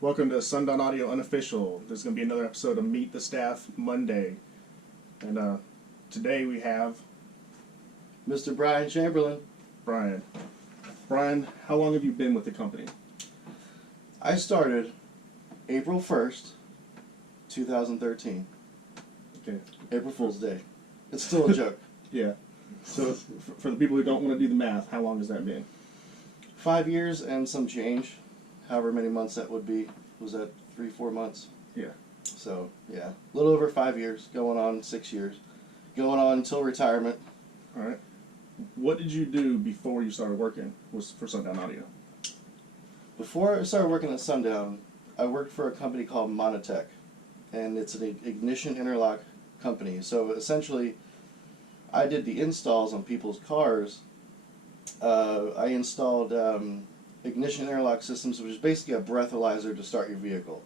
Welcome to Sundown Audio Unofficial. There's going to be another episode of Meet the Staff Monday. And today we have Mr. Bryan Chamberlain. Bryan. Bryan, how long have you been with the company? I started April 1st, 2013. Okay. April Fool's Day. It's still a joke. Yeah. So for the people who don't want to do the math, how long has that been? 5 years and some change. However many months that would be. Was that 3-4 months? Yeah. So, yeah. A little over 5 years. Going on 6 years. Going on until retirement. All right. What did you do before you started working for Sundown Audio? Before I started working at Sundown, I worked for a company called Monotech. And it's an ignition interlock company. So essentially, I did the installs on people's cars. I installed ignition interlock systems, which is basically a breathalyzer to start your vehicle.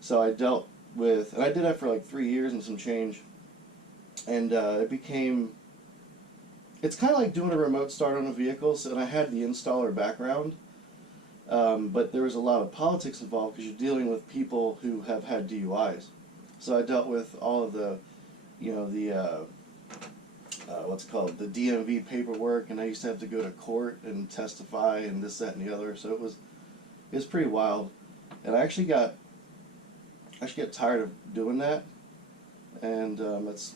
So I dealt with, and I did that for like 3 years and some change. And it's kind of like doing a remote start on a vehicle. So, and I had the installer background. But there was a lot of politics involved because you're dealing with people who have had DUIs. So I dealt with all of the, what's it called, the DMV paperwork, and I used to have to go to court and testify and this, that, and the other. So it was pretty wild, and I actually got tired of doing that, and that's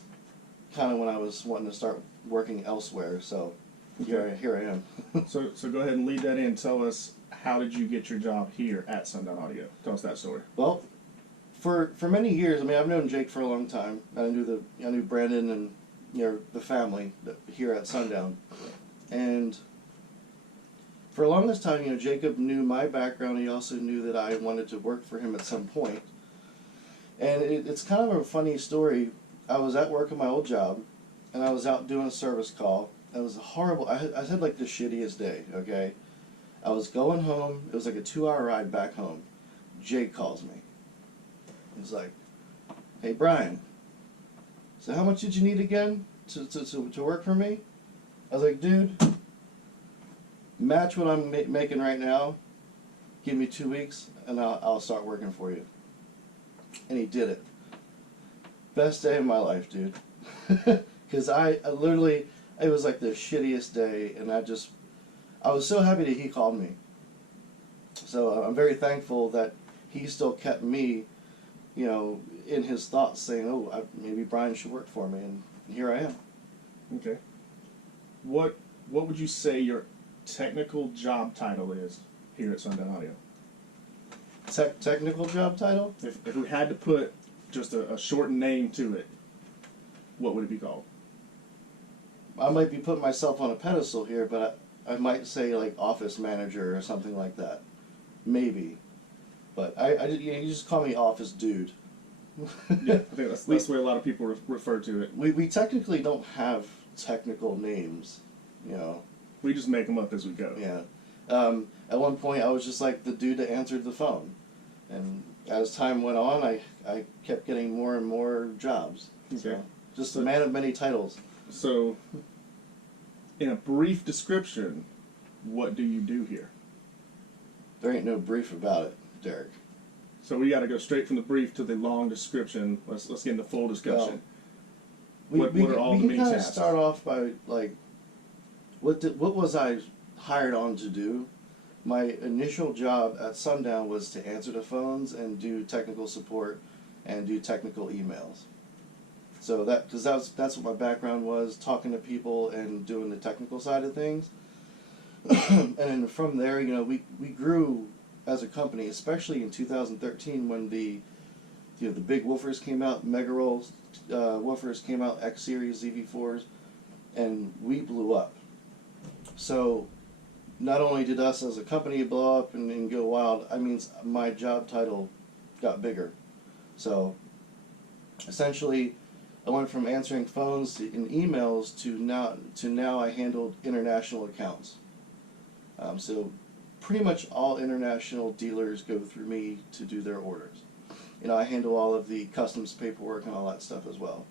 kind of when I was wanting to start working elsewhere. So here I am. So go ahead and lead that in. Tell us, how did you get your job here at Sundown Audio? Tell us that story. Well, for many years, I mean, I've known Jake for a long time. I knew Brandon and the family here at Sundown, and for the longest time, Jacob knew my background. He also knew that I wanted to work for him at some point. And it's kind of a funny story. I was at work at my old job, and I was out doing a service call. It was horrible. I had like the shittiest day. Okay, I was going home. It was like a 2-hour ride back home. Jake calls me. He's like, "Hey, Bryan. So how much did you need again to work for me?" I was like, "Dude, match what I'm making right now. Give me 2 weeks, and I'll start working for you." And he did it. Best day of my life, dude. Because I literally, it was like the shittiest day, and I was so happy that he called me. So I'm very thankful that he still kept me, in his thoughts, saying, "Oh, maybe Bryan should work for me," and here I am. Okay. What would you say your technical job title is here at Sundown Audio? Technical job title? If we had to put just a shortened name to it, what would it be called? I might be putting myself on a pedestal here, but I might say like office manager or something like that. Maybe. But you just call me office dude. Yeah, I think that's the way a lot of people refer to it. We technically don't have technical names, We just make them up as we go. Yeah. At one point, I was just like the dude that answered the phone. And as time went on, I kept getting more and more jobs. Okay. So, just a man of many titles. So, in a brief description, what do you do here? There ain't no brief about it, Derek. So we got to go straight from the brief to the long description. Let's get into full discussion. Well, what are all the we main can kind of tasks? start off by like, what was I hired on to do? My initial job at Sundown was to answer the phones and do technical support and do technical emails. So because that's what my background was, talking to people and doing the technical side of things. And then from there, we grew as a company, especially in 2013 when the big woofers came out, Mega Rolls woofers came out, X Series, ZV4s, and we blew up. So not only did us as a company blow up and go wild, my job title got bigger. So essentially, I went from answering phones and emails to now I handled international accounts. So pretty much all international dealers go through me to do their orders. I handle all of the customs paperwork and all that stuff as well.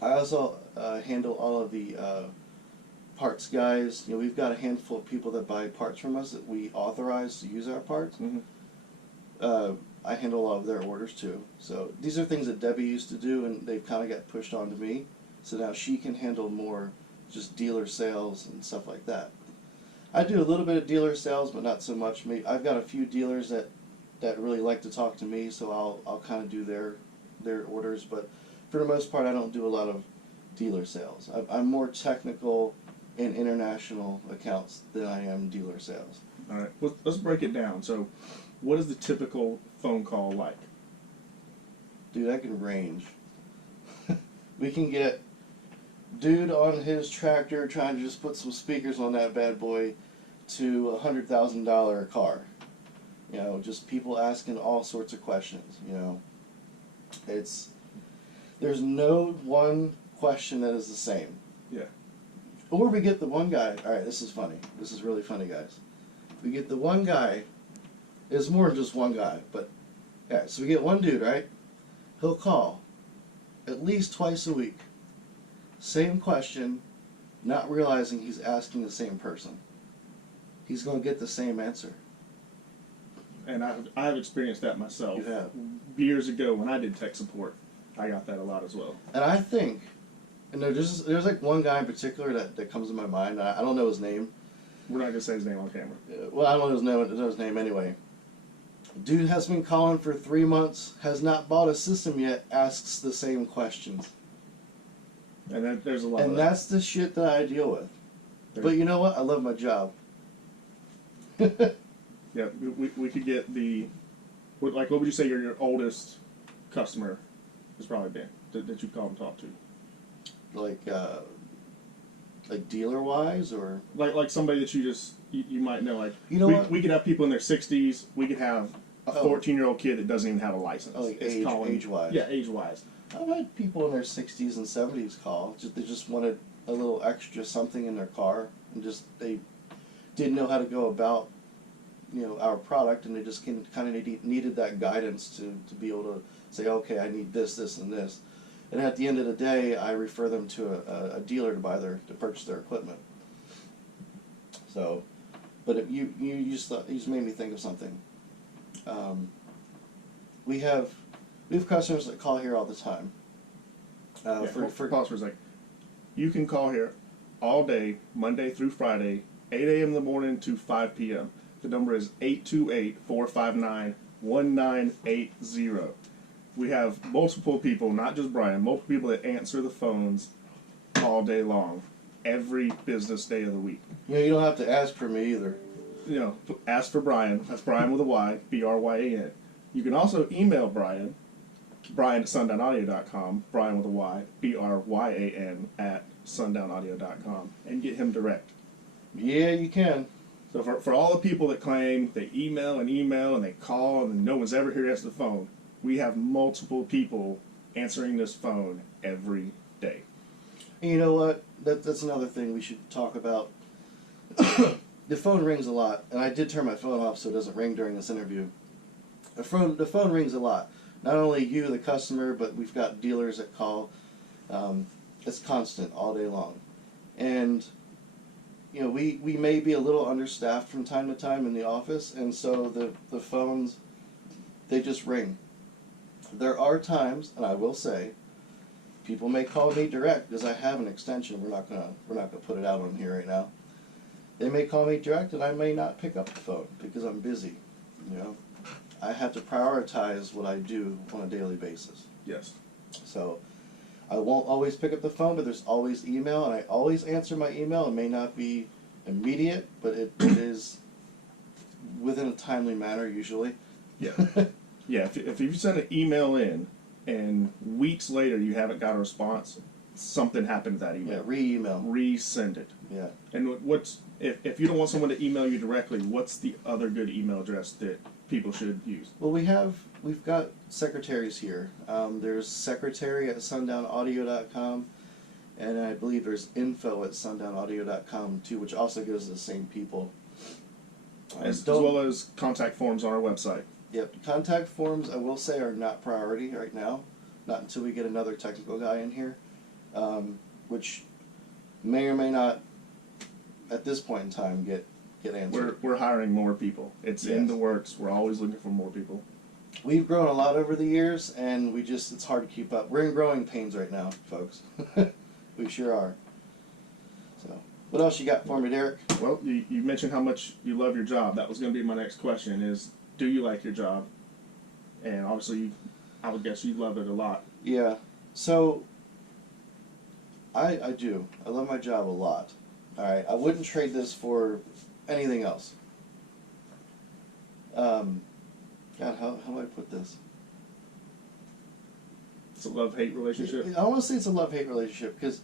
I also handle all of the parts guys. We've got a handful of people that buy parts from us that we authorize to use our parts. Mm-hmm. I handle a lot of their orders too. So these are things that Debbie used to do, and they've kind of got pushed onto me. So now she can handle more just dealer sales and stuff like that. I do a little bit of dealer sales, but not so much. I've got a few dealers that really like to talk to me, so I'll kind of do their orders. But for the most part, I don't do a lot of dealer sales. I'm more technical in international accounts than I am dealer sales. All right, well, let's break it down. So, what is the typical phone call like? Dude, I can range. We can get dude on his tractor trying to just put some speakers on that bad boy to $100,000 car. You know, just people asking all sorts of questions. You know, there's no one question that is the same. Yeah. Or we get the one guy. All right, this is funny. This is really funny, guys. We get the one guy. It's more than just one guy, but yeah. So we get one dude, right? He'll call at least twice a week. Same question, not realizing he's asking the same person. He's going to get the same answer. And I've experienced that myself. You have. Years ago when I did tech support, I got that a lot as well. And I think, and there's like one guy in particular that comes to my mind. I don't know his name. We're not going to say his name on camera. Well, I don't know his name anyway. Dude has been calling for 3 months, has not bought a system yet, asks the same questions. And there's a lot of And that. that's the shit that I deal with. But you know what? I love my job. Yeah, we could get what would you say your oldest customer has probably been that you call and talk to? Like dealer wise, or Like somebody that you might know. Like, you know what? We could have people in their 60s. We could have a 14-year-old kid that doesn't even have a license. Oh, like It's age wise. Yeah, age wise. I've had people in their 60s and 70s call. They just wanted a little extra something in their car, and they didn't know how to go about, our product, and they just kind of needed that guidance to be able to say, okay, I need this, this, and this. And at the end of the day, I refer them to a dealer to purchase their equipment. So, but you just made me think of something. We have customers that call here all the time. For pause for a second. You can call here all day, Monday through Friday, 8 a.m. in the morning to 5 p.m. The number is 828-459-1980. We have multiple people, not just Bryan, multiple people that answer the phones all day long, every business day of the week. You don't have to ask for me either. Ask for Bryan. That's Bryan with a Y, B-R-Y-A-N. You can also email Bryan at sundownaudio.com, Bryan with a Y, B-R-Y-A-N at sundownaudio.com, and get him direct. Yeah, you can. So for all the people that claim they email and they call and no one's ever here to answer the phone, we have multiple people answering this phone every day. And you know what? That's another thing we should talk about. The phone rings a lot, and I did turn my phone off so it doesn't ring during this interview. The phone rings a lot. Not only you, the customer, but we've got dealers that call. It's constant all day long. And we may be a little understaffed from time to time in the office, and so the phones, they just ring. There are times, and I will say, people may call me direct because I have an extension. We're not gonna put it out on here right now. They may call me direct, and I may not pick up the phone because I'm busy. I have to prioritize what I do on a daily basis. Yes. So I won't always pick up the phone, but there's always email, and I always answer my email. It may not be immediate, but it is within a timely manner usually. Yeah. Yeah, if you send an email in and weeks later you haven't got a response, something happened to that email. Yeah, re-email. Resend it. Yeah. And if you don't want someone to email you directly, what's the other good email address that people should use? Well, we've got secretaries here. There's secretary at sundownaudio.com, and I believe there's info at sundownaudio.com too, which also goes to the same people. As well as contact forms on our website. Yep, contact forms I will say are not priority right now, not until we get another technical guy in here, which may or may not, at this point in time, get get answered. We're hiring more people. It's in the works. We're always looking for more people. We've grown a lot over the years, and it's hard to keep up. We're in growing pains right now, folks. We sure are. So, what else you got for me, Derek? Well, you mentioned how much you love your job. That was going to be my next question is, do you like your job? And obviously, I would guess you love it a lot. Yeah. So, I do. I love my job a lot. All right. I wouldn't trade this for anything else. God, how do I put this? It's a love-hate relationship? I want to say it's a love-hate relationship because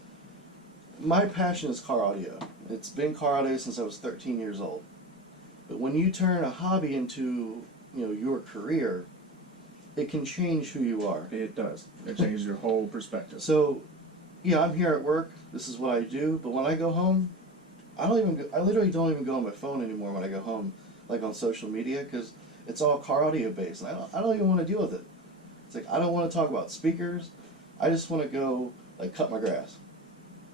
my passion is car audio. It's been car audio since I was 13 years old. But when you turn a hobby into, your career, it can change who you are. It does. It changes your whole perspective. So, yeah, I'm here at work. This is what I do. But when I go home, I literally don't even go on my phone anymore when I go home, like on social media, because it's all car audio based. And I don't even want to deal with it. It's like I don't want to talk about speakers. I just want to go cut my grass.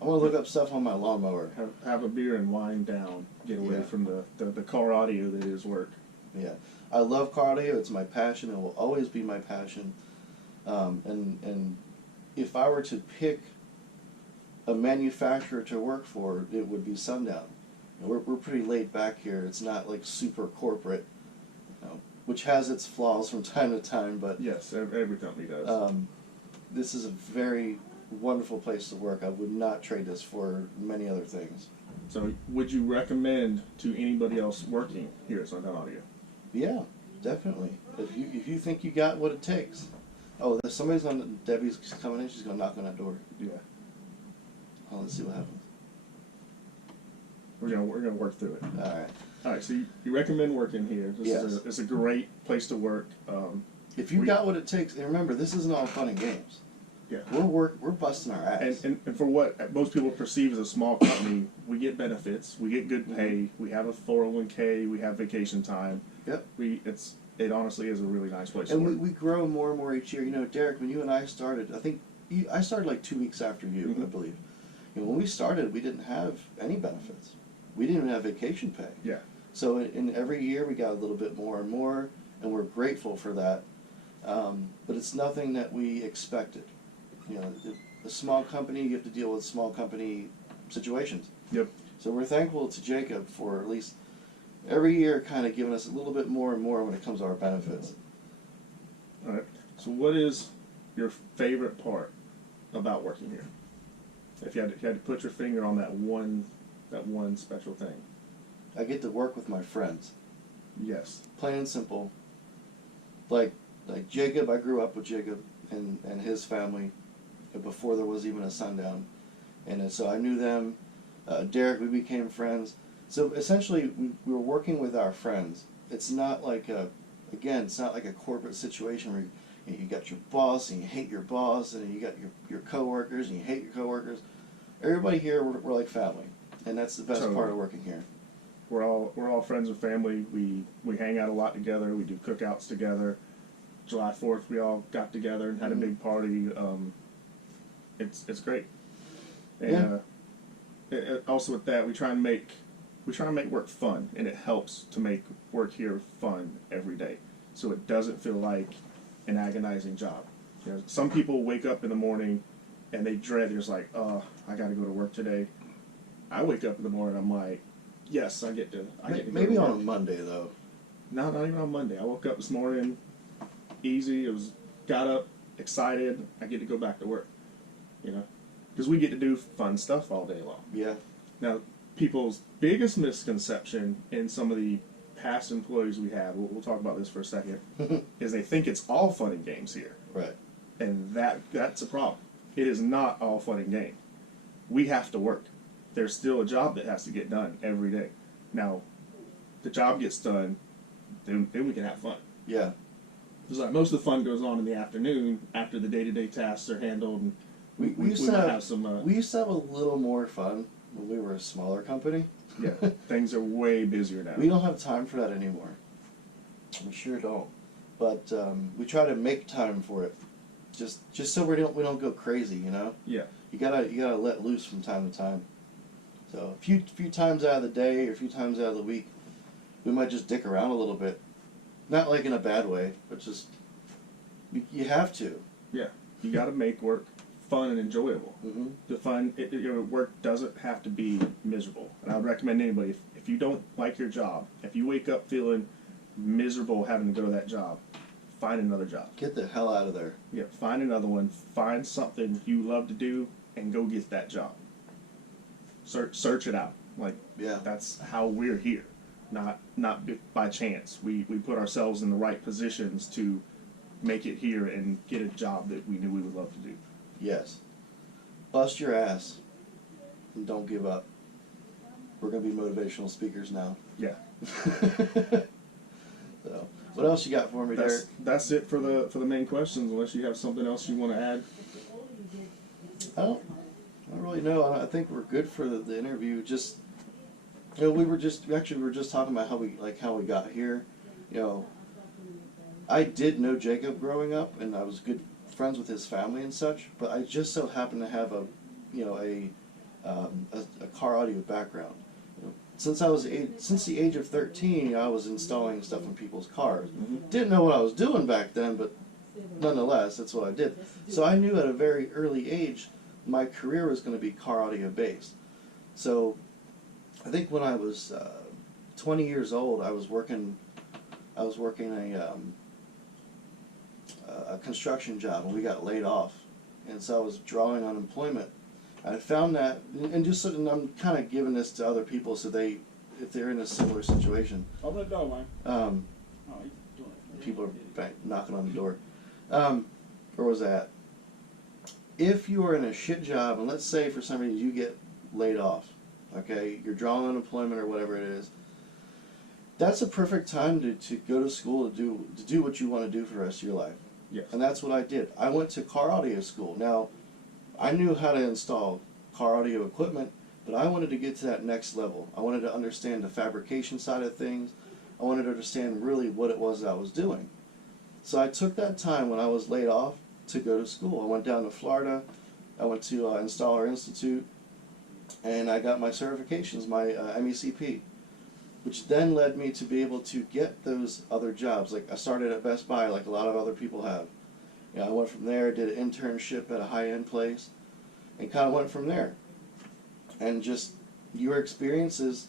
I want to look up stuff on my lawnmower. Have a beer and wind down. Get away from the car audio that is work. Yeah, I love car audio. It's my passion. It will always be my passion. And if I were to pick a manufacturer to work for, it would be Sundown. We're pretty laid back here. It's not like super corporate, which has its flaws from time to time. But yes, every company does. This is a very wonderful place to work. I would not trade this for many other things. So, would you recommend to anybody else working here at Sundown Audio? Yeah, definitely. If you think you got what it takes. Oh, there's Debbie's coming in. She's gonna knock on that door. Yeah. Oh, let's see what happens. We're gonna work through it. All right. So you recommend working here? It's a great place to work. If you got what it takes, and remember, this isn't all fun and games. Yeah. We're busting our ass. And for what most people perceive as a small company, we get benefits, we get good pay, we have a 401k, we have vacation time. Yep. It honestly is a really nice place to and work. we grow more and more each year. Derek, when you and I started, I started like 2 weeks after you, I believe. When we started, we didn't have any benefits. We didn't even have vacation pay. Yeah. So in every year we got a little bit more and more, and we're grateful for that. But it's nothing that we expected. A small company, you have to deal with small company situations. Yep. So we're thankful to Jacob for at least every year kind of giving us a little bit more and more when it comes to our benefits. All right. So what is your favorite part about working here? If you had to put your finger on that one special thing. I get to work with my friends. Yes. Plain and simple. Like Jacob, I grew up with Jacob and his family before there was even a Sundown. And so I knew them. Derek, we became friends. So essentially, we were working with our friends. It's not like it's not like a corporate situation where you got your boss and you hate your boss, and you got your coworkers and you hate your coworkers. Everybody here, we're like family, and that's the best part of working here. We're all friends and family. We hang out a lot together. We do cookouts together. July 4th, we all got together and had a big party. It's great. And also with that, we try and make work fun, and it helps to make work here fun every day, so it doesn't feel like an agonizing job. Some people wake up in the morning and they dread. It's like, oh, I got to go to work today. I wake up in the morning, I'm like, yes, I get to. Maybe on a Monday though. No, not even on Monday. I woke up this morning, easy. Got up, excited. I get to go back to work. Because we get to do fun stuff all day long. Yeah. Now, people's biggest misconception in some of the past employees we have, we'll talk about this for a second, is they think it's all fun and games here. Right. And that's a problem. It is not all fun and games. We have to work. There's still a job that has to get done every day. Now, the job gets done, then we can have fun. Yeah. It's like most of the fun goes on in the afternoon after the day-to-day tasks are handled, and we used to have some. We used to have a little more fun when we were a smaller company. Yeah, things are way busier now. We don't have time for that anymore. We sure don't. But we try to make time for it, just so we don't go crazy. Yeah. You gotta let loose from time to time. So a few times out of the day or a few times out of the week, we might just dick around a little bit, not like in a bad way, but just you have to. Yeah, you got to make work fun and enjoyable. Mm-hmm. The fun, your work doesn't have to be miserable. And I would recommend anybody, if you don't like your job, if you wake up feeling miserable having to go to that job, find another job. Get the hell out of there. Yeah, find another one. Find something you love to do and go get that job. Search it out. Like, Yeah. that's how we're here. Not by chance. We put ourselves in the right positions to make it here and get a job that we knew we would love to do. Yes. Bust your ass and don't give up. We're going to be motivational speakers now. Yeah. So, what else you got for me, Derek? That's it for the main questions. Unless you have something else you want to add. I don't really know. I think we're good for the interview. Just, we were just talking about how we got here. I did know Jacob growing up, and I was good friends with his family and such. But I just so happened to have a car audio background. Since the age of 13, I was installing stuff in people's cars. Mm-hmm. Didn't know what I was doing back then, but nonetheless, that's what I did. So I knew at a very early age my career was going to be car audio based. So I think when I was 20 years old, I was working a construction job, and we got laid off, and so I was drawing unemployment. I found that, and I'm kind of giving this to other people so if they're in a similar situation. Open the door, man. Oh, he's doing it. People are knocking on the door. Where was that? If you are in a shit job, and let's say for some reason you get laid off, okay, you're drawing unemployment or whatever it is, that's a perfect time to go to school to do what you want to do for the rest of your life. Yes. And that's what I did. I went to car audio school. Now, I knew how to install car audio equipment, but I wanted to get to that next level. I wanted to understand the fabrication side of things. I wanted to understand really what it was that I was doing. So I took that time when I was laid off to go to school. I went down to Florida. I went to Installer Institute, and I got my certifications, my MECP, which then led me to be able to get those other jobs. Like I started at Best Buy, like a lot of other people have. I went from there, did an internship at a high-end place, and kind of went from there. And just your experiences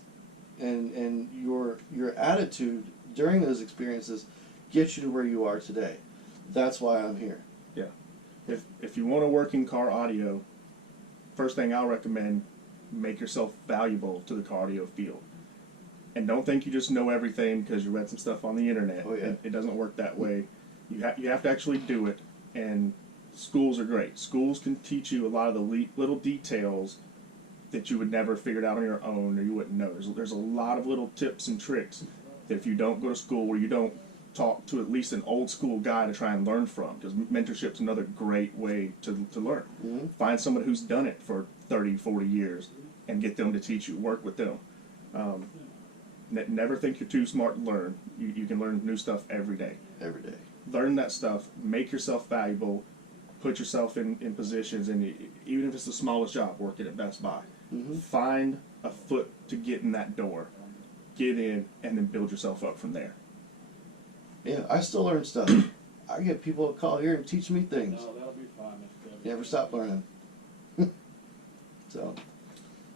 and your attitude during those experiences get you to where you are today. That's why I'm here. Yeah. If you want to work in car audio, first thing I'll recommend, make yourself valuable to the car audio field. And don't think you just know everything because you read some stuff on the internet. Oh, yeah. It doesn't work that way. You have to actually do it. And schools are great. Schools can teach you a lot of the little details that you would never figure out on your own or you wouldn't know. There's a lot of little tips and tricks that if you don't go to school where you don't talk to at least an old school guy to try and learn from, because mentorship's another great way to learn. Mm-hmm. Find someone who's done it for 30, 40 years and get them to teach you. Work with them. Never think you're too smart to learn. You can learn new stuff every day. Every day. Learn that stuff, make yourself valuable, put yourself in positions, and even if it's the smallest job, working at Best Buy. Mm-hmm. Find a foot to get in that door, get in, and then build yourself up from there. Yeah, I still learn stuff. I get people to call here and teach me things. No, that'll be fine. Mr. Debbie. Never stop learning. So,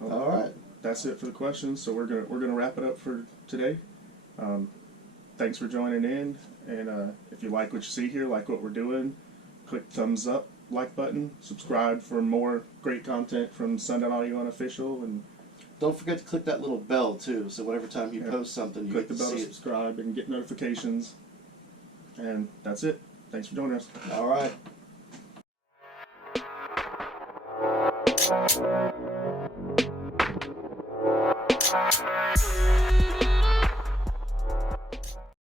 Well, all right. That's it for the questions. So we're gonna wrap it up for today. Thanks for joining in, and if you like what you see here, like what we're doing, click thumbs up, like button, subscribe for more great content from Sundown Audio Unofficial, and Don't forget to click that little bell too, so whatever time you post something, you click get the to bell see to it. subscribe and get notifications. And that's it. Thanks for joining us. All right.